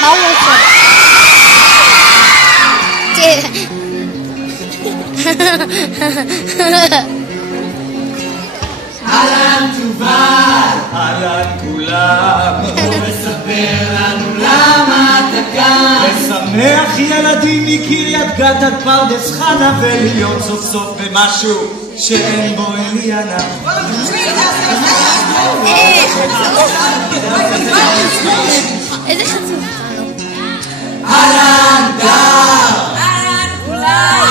מה הוא עושה? אהלן תובל, אהלן כולם, בוא וספר לנו למה אתה כאן. לשמח ילדים מקריית גת עד פרדס חנה ולהיות סוף סוף במשהו שאין בו אליאנה. איזה חצוף. אהלן דר, אהלן כולם,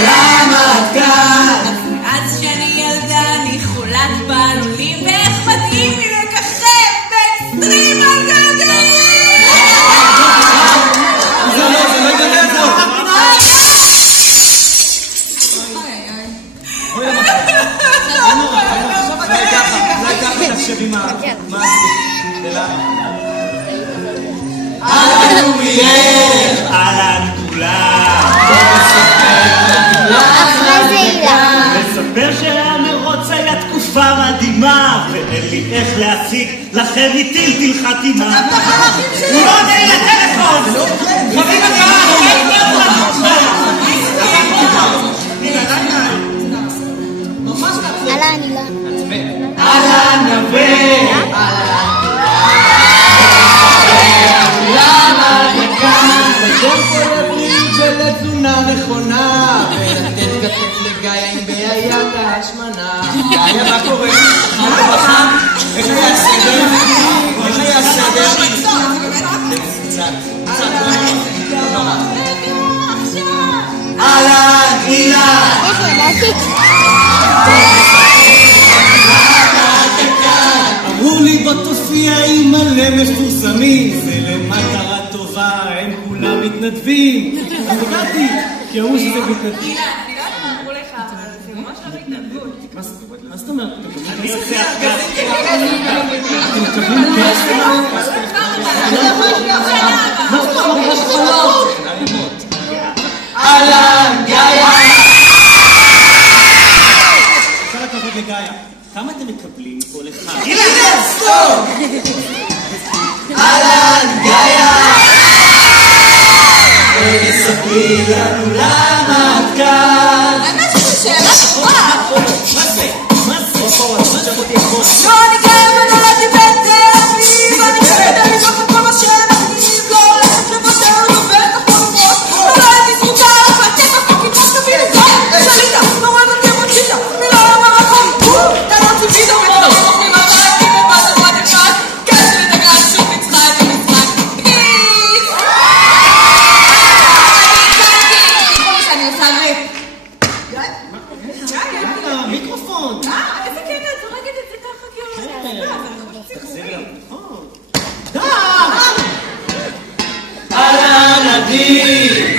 למה את כאן? אז שאני ילדה אני חולת בעלולים ואיך מתאים לי לככב באקסטרים על גלגלים. זה לא יגדל פה. אוי אולי ככה תחשב עם אהלן אוריאל, אהלן כולם, לספר שהמרוץ היה תקופה מדהימה ואין לי איך להציג לכם איתי חתימה. הוא לא עונה לי לטלפון. חביב הקהל, אהלן הילה. אהלן נווה, למה אתה כאן? בכל ילדים ולתזונה נכונה ולתת כתף לגיא עם בעיית ההשמנה. גיא, מה קורה? מה קורה? איך היה הסדר? איך היה הסדר? אהלן הילה. איך ידעתי? אמרו לי בוא תופיע עם מלא מפורסמים, זה למטרה טובה, הם כולם מתנדבים. אז הגעתי, כי אמרו שזה מתנדבים. אני לא יודעת מה אמרו לך, אבל זה ממש לא התנדבות. מה זאת אומרת? אתם מקבלים כסף? אהלן, גאיה! כל הכבוד לגאיה. כמה אתם מקבלים כל אחד? אילן, סטופ! אהלן, גאיה! וספרי לנו למה את כאן. האמת שזו שאלה טובה. מה זה? מה זה? לא, אני גאה ונולדתי בתל אביב, אני חושבת על לבדוק את כל מה שנכניס, לא הולכת לוותר ובטח לא למרות, לא הייתי זרוקה על הפתק הפוקים כמו תבינו כאן, שליטה, נורד אותי מוציתה, מילה לא מרחום, תנות וידאו ותנות אוכלים על דלקים ובת אורד אחד, קש לי דגן שוב ניצחה את המשחק, פיס! כל מה שאני עושה ריק. מיקרופון. איזה קטע, את זורקת את זה ככה כאילו... אהלן עדי.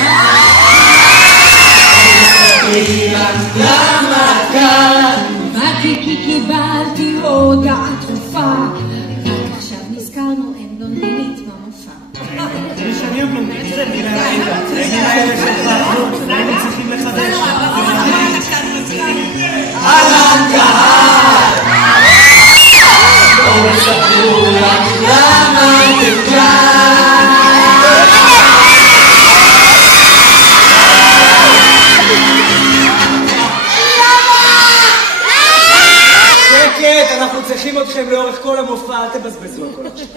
למה כאן? באתי כי קיבלתי הודעה דחופה, רק עכשיו נזכרנו אין בלונדינית במופע. זה שאני הבלונדינית, זה מילה רגע. האלה שלך, היינו צריכים לחדש. אהלן קהל! בואו ספרו לנו למה אתם כאן. שקט, אנחנו צריכים אתכם לאורך כל המופע, אל תבזבזו הכל עכשיו.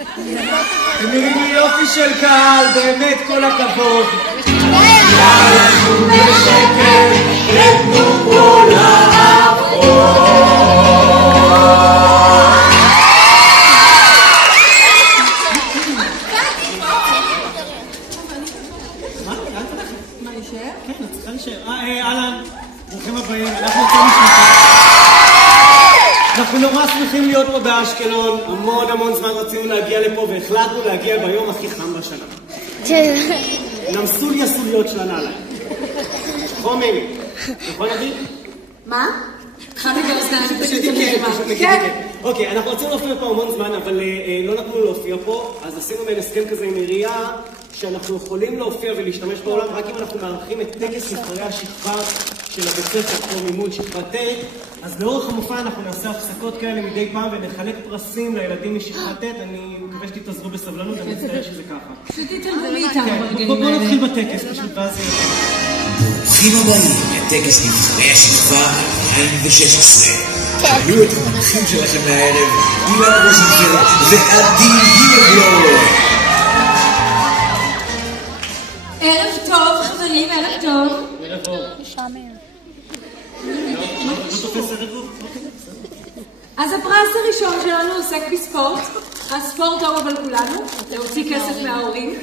אתם נראים לי יופי של קהל, באמת כל הכבוד. יאללה שוב בשקט, תתנו פה לעבור. מה, יישאר? כן, את צריכה להישאר. אהלן, ברוכים הבאים, אנחנו יוצאים משמחה. אנחנו נורא שמחים להיות פה באשקלון, המון זמן רצינו להגיע לפה והחלטנו להגיע ביום הכי חם בשנה. נמסו לי הסוליות של הנעליים. חומים, נכון עדי? מה? חמי באוזניים, כן. אוקיי, אנחנו רצינו להופיע פה המון זמן, אבל לא נתנו להופיע פה, אז עשינו מן הסכם כזה עם עירייה, שאנחנו יכולים להופיע ולהשתמש בעולם רק אם אנחנו מארחים את טקס נבחרי השכבה של הבית ספר, כמו מימון שכבת ט', אז לאורך המופע אנחנו נעשה הפסקות כאלה מדי פעם ונחלק פרסים לילדים משכבת ט', אני מקווה שתתעזרו בסבלנות, אני מצטער שזה ככה. שתתעלמו מאיתנו ברגעים בואו האלה. נתחיל בטקס, פשוט ואז יהיה. ברוכים הבאים לטקס נבחרי השכבה 2016. קבלו את המנחים שלכם מהערב, אילן רוזנפלד ועדי הימגלו. ערב טוב, חברים, ערב טוב. ערב אור. לא תופס ערב אור? אז הפרס הראשון שלנו עוסק בספורט. הספורט אהוב על כולנו, להוציא כסף מההורים.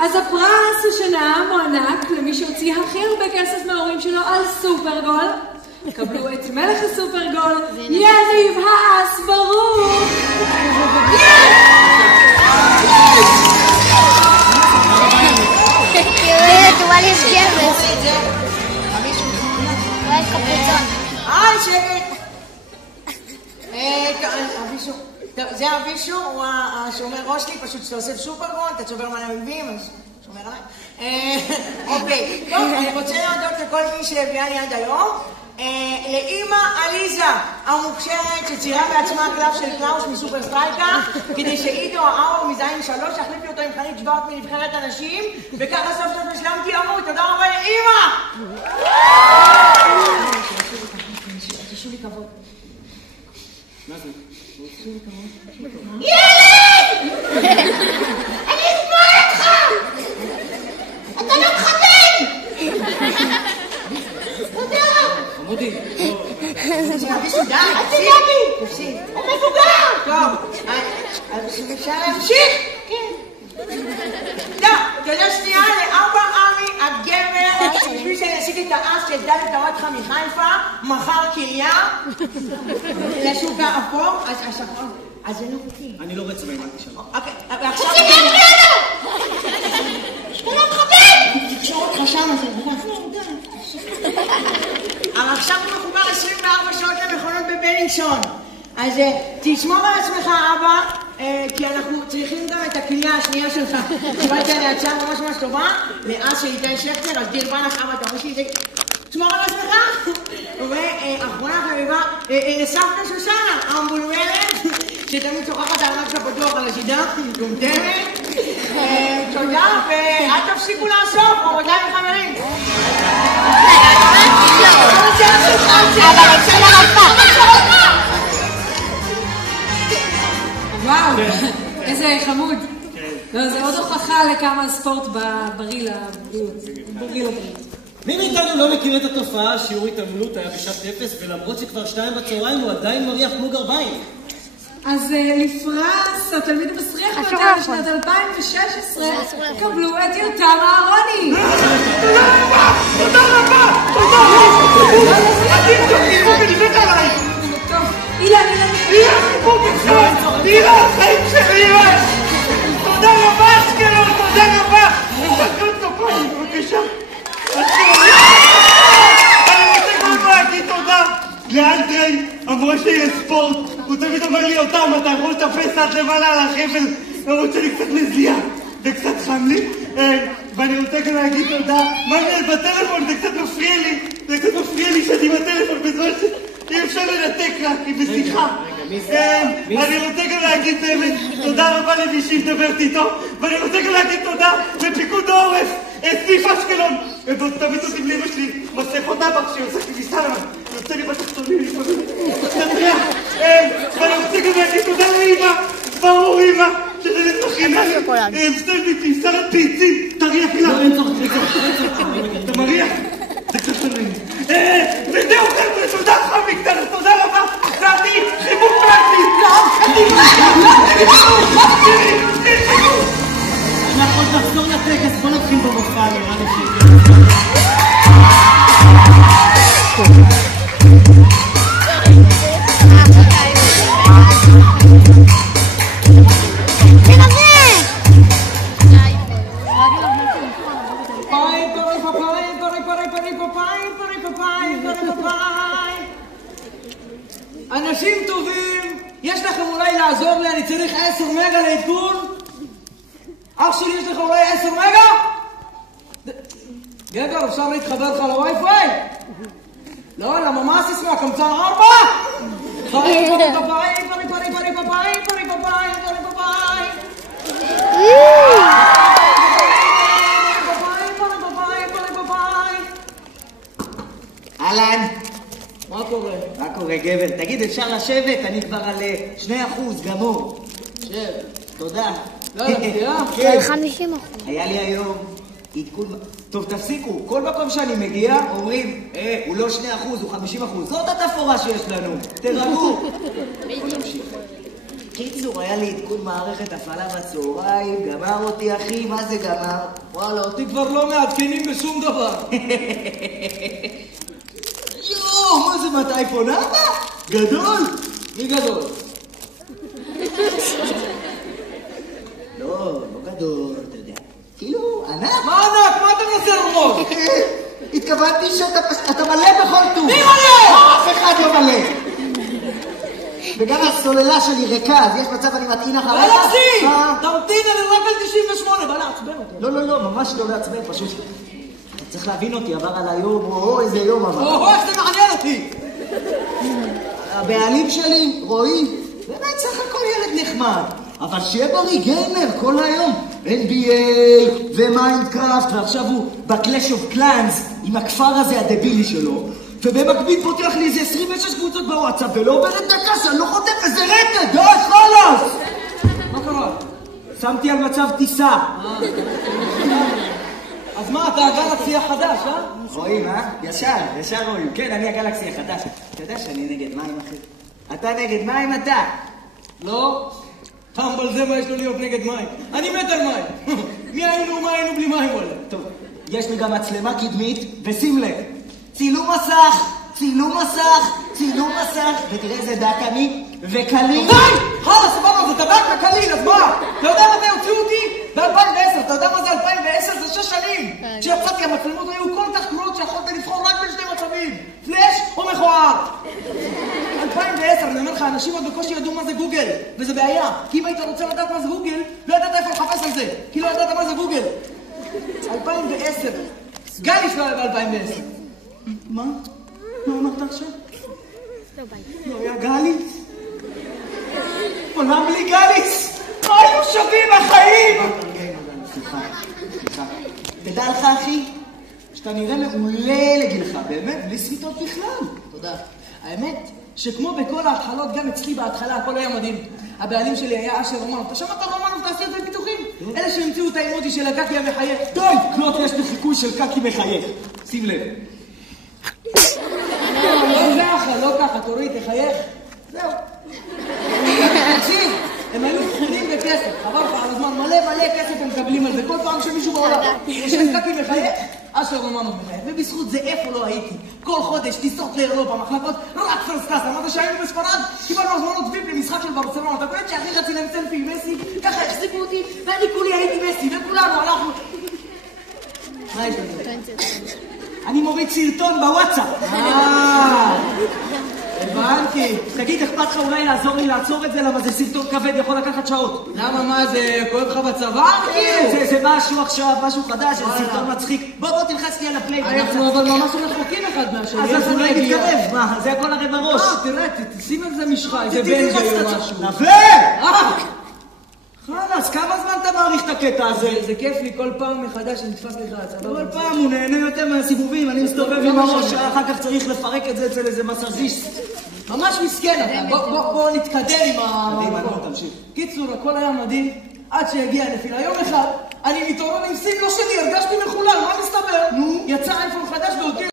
אז הפרס השנה מוענק למי שהוציא הכי הרבה כסף מההורים שלו על סופרגול. קבלו את מלך הסופרגול, יניב האס ברוך. אתה בא לי גרבס. אולי קפוצון. שקט. אבישו. זה אבישו, הוא השומר ראש לי, פשוט שאתה עושה סופרגול, אתה צובר מנהיבים, אז שומר עליי. אוקיי, טוב, אני רוצה להודות לכל מי שהביאה לי עד היום. לאמא עליזה המוכשרת שציירה בעצמה קלף של קלאוס מסופר סטרייקה כדי שעידו האור מזין 3 יחליף לי אותו עם חנית שוורט מנבחרת הנשים וככה סוף סוף השלמתי עמוד. תודה רבה לאמא. תשאו לי כבוד. מה זה? ילד! אני אסמור אותך! אתה לא מחתן! חמודי. אבישו די, תפסיק. הוא מבוגר! טוב, אז אפשר להמשיך? כן. טוב, תודה שנייה לאבא עמי הגבר בשביל שאני אשיג את האס של דלת הוואטחה מחיפה, מחר כליה לשוק האפור, אז השחור, אז זה לא חוקי. אני לא רצה מימן תשאל. אוקיי, ועכשיו... תפסיק לנו! אתה לא מחבק! תקשור אותך שם, אבל עכשיו הוא מחובר 24 שעות למכונות בבלינסון. אז תשמור על עצמך אבא, כי אנחנו צריכים גם את הכליה השנייה שלך. קיבלת עליה הצעה ממש ממש טובה, מאז שאיתי שכטר, אז דיר בנך אבא, אתה רואה שהיא... תשמור על עצמך! ואחרונה חביבה, לסבתא שושנה, המבולבלת, שתמיד שוכחת הארנק שלה פתוח על השידה, גומתמת. תודה, ואל תפסיקו לאסוף, רבותיי וחברים. אבל אצל הרפה. וואו, איזה חמוד. לא, זה עוד הוכחה לכמה הספורט בריא לבריאות. מי מאיתנו לא מכיר את התופעה שיעור התעמלות היה בשעת אפס ולמרות שכבר 2 בצהריים הוא עדיין מריח כמו גרביים? אז לפרס התלמיד המסריח ביותר לשנת 2016 קבלו את יותם אהרוני. תודה רבה! תודה רבה! תודה רבה! אתם תוקעים ולבט עליי! אילן! אילן, חיבוק עכשיו! אילן, חיים שלי אילן! תודה רבה אשקלון! תודה רבה! תקות כפיים, בבקשה! אני רוצה כבר להגיד תודה לאנדרי, אמרו שיהיה ספורט. הוא תמיד אומר לי אותם, אתה יכול לטפס עד למעלה על החבל, למרות שאני קצת מזיע וקצת חם לי. ואני רוצה גם להגיד תודה, מה אני בטלפון, זה קצת מפריע לי שאני בטלפון בזמן שאי אפשר לנתק רק, היא בשיחה. אני רוצה גם להגיד באמת תודה רבה למי שהדברת איתו, ואני רוצה גם להגיד תודה לפיקוד העורף, סניף אשקלון. תמיד עושים לאמא שלי מסכות נבח שהיא עושה כביסה, יוצא לי בתחתונים לפעמים. ואני רוצה גם להגיד תודה לאמא, ברור אמא, שזה לצחינך. סטלביטי, סלט פיצי, תריח לה. אתה מריח? זה קצת שונאים. וזהו חבר'ה, תודה לך מקטנה, תודה רבה. ועדי, חיבוק פרקטי. אנחנו נחזור לטקס, בוא נתחיל במופע, נראה לי אנשים טובים, יש לכם אולי לעזור לי, אני צריך 10 מגה לעדכון? אח שלי, יש לך אולי 10 מגה? גבר, אפשר להתחבר לך לווי-פיי? לא, למה מה הסיסמה? קמצן 4? פרי פרי פפאי, פרי פרי פרי פפאי, פרי פפאי, פרי פפאי. אהלן. מה קורה? מה קורה גבר? תגיד, אפשר לשבת? אני כבר על 2% גמור. שב. תודה. לא, לפתיעה? כן. 50%. היה לי היום עדכון... טוב, תפסיקו. כל מקום שאני מגיע אומרים, הוא לא 2%, הוא 50%. זאת התפורה שיש לנו. תרגעו. בוא נמשיך. קיצור, היה לי עדכון מערכת הפעלה בצהריים, גמר אותי אחי, מה זה גמר? וואלה, אותי כבר לא מעדכנים בשום דבר. יואו, מה זה אייפון 4? גדול! מי גדול? לא גדול, אתה יודע. כאילו, ענק. מה ענק? מה אתה מנסה לרמוז? התכוונתי שאתה מלא בכל טוב. מי מלא? אף אחד לא מלא. וגם הסוללה שלי ריקה, אז יש מצב אני מטעין אחריך? לא להגזים! תמתין, אני רק על 98, בא לעצבן אותי. לא, ממש לא לעצבן, פשוט. אתה צריך להבין אותי, עבר על היום, איזה יום עבר. איך זה מעניין אותי! הבעלים שלי, רועי, באמת סך הכל ילד נחמד. אבל שיהיה בריא גיימר כל היום. NBA ומיינדקראפט, ועכשיו הוא בקלאש אוף קלאנס עם הכפר הזה הדבילי שלו. ובמקביל פותח לי איזה 26 קבוצות בוואטסאפ, ולא עוברת דקה שאני לא חוטף איזה רטט, די, חלאס! מה קרה? שמתי על מצב טיסה. אז מה, אתה הגלקסי החדש, אה? רואים, ישר רואים. כן, אני הגלקסי החדש. אתה יודע שאני נגד מים, אחי? אתה נגד מים, אתה? לא. טמבל זה מה יש לו להיות נגד מים. אני מת על מים. מי היינו ומה היינו בלי מים וואלה? טוב, יש לי גם מצלמה קדמית, ושים לב. צילום מסך, ותראה איזה דק אני, וקליל. די! חלאס, סבבה, זה דק וקליל, אז מה? אתה יודע מתי הוציאו אותי? ב-2010, אתה יודע מה זה 2010? זה 6 שנים. כשיצאתי המצלמות היו כל כך גרועות שיכולת לבחור רק בין שני מצבים, פלאש או מכוער. 2010, אני אומר לך, אנשים עוד בקושי ידעו מה זה גוגל, וזה בעיה, כי אם היית רוצה לדעת מה זה גוגל, לא ידעת איפה לחפש על זה, כי לא ידעת מה זה גוגל. 2010, גליס לא היה ב-2010. מה? מה אמרת עכשיו? לא היה גליס? עולם בלי גליס? מה היו שווים החיים? סליחה. תדע לך אחי, שאתה נראה מעולה לגילך, באמת, בלי סריטות בכלל. תודה. האמת שכמו בכל ההתחלות, גם אצלי בהתחלה הכל היה מדהים. הבעלים שלי היה אשר רומנוב. אתה שמעת רומנוב, תעשי את זה פיתוחים? אלה שהמציאו את האימוג'י של הקקי המחייך. די! קלוט, יש לי חיקוי של קקי מחייך. שים לב. לא ככה, תוריד, תחייך. זהו. תקשיב, הם היו חונים בכסף. חבל לך על הזמן, מלא כסף הם מקבלים על זה. כל פעם שמישהו בעולם יושב קקי מחייך, אשר רומנוב מחייך. ובזכות זה איפה לא הייתי. כל חודש טיסות לאירופה, מחלקות רק פרסט קלאס. אמרת שהיינו בספרד, קיבלנו הזמנות ויפ למשחק של ברצלונה. אתה קולט שהכי רציתי להם סלפי עם מסי, ככה החזיקו אותי, ואני כולי הייתי מסי, וכולנו הלכנו. מה יש לנו? אני מוריד סרטון בוואטסאפ. הבנתי. תגיד, אכפת לך אולי לעזור לי לעצור את זה? למה זה סרטון כבד, יכול לקחת שעות. למה, מה, זה כואב לך בצבא? זה משהו עכשיו, משהו חדש, זה סרטון מצחיק. בוא תלחץ לי על הפליי. אנחנו אבל ממש רחוקים אחד מהשני. אז אולי נתקרב, מה? זה הכל הרי בראש. תראה, תשים על זה משחה, איזה בנג'י או משהו. נפלא! חלאס, כמה זמן אתה מעריך את הקטע הזה? זה כיף לי, כל פעם מחדש שנתפס לך הצבא. כל פעם הוא נהנה יותר מהסיבובים, אני מסתובב עם הראש, אחר כך צריך לפרק את זה אצל איזה מסאז'יסט. ממש מסכן אתה, בוא נתקדם עם קדימה, נו, תמשיך. קיצור, הכל היה מדהים, עד שהגיע הנפילה. יום אחד, אני מתעורר עם סים לא שלי, הרגשתי מחולל, מה מסתבר? יצא אייפון